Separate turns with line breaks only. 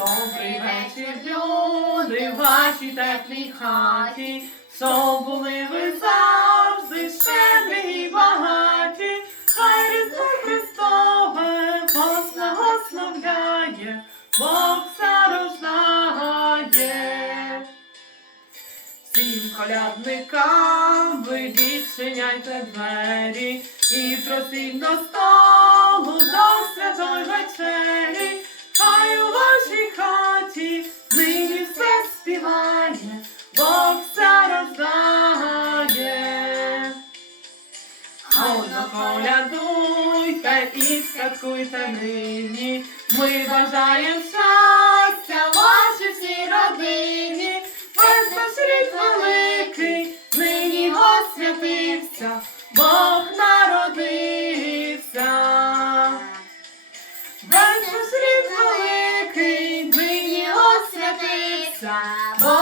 Добрий вечір, люди, вашій теплій хаті, щоб були ви завжди щедрі і багаті, хай Різдво Христове вас благословляє, Бог зарождає. Всім колядникам ви відчиняйте двері і просіть на столу і святкуйте нині. Ми бажаємо щастя вашій всій родині. Весь наш рід великий, нині освятився, Бог народився. Весь наш рід великий, нині освятився, Бог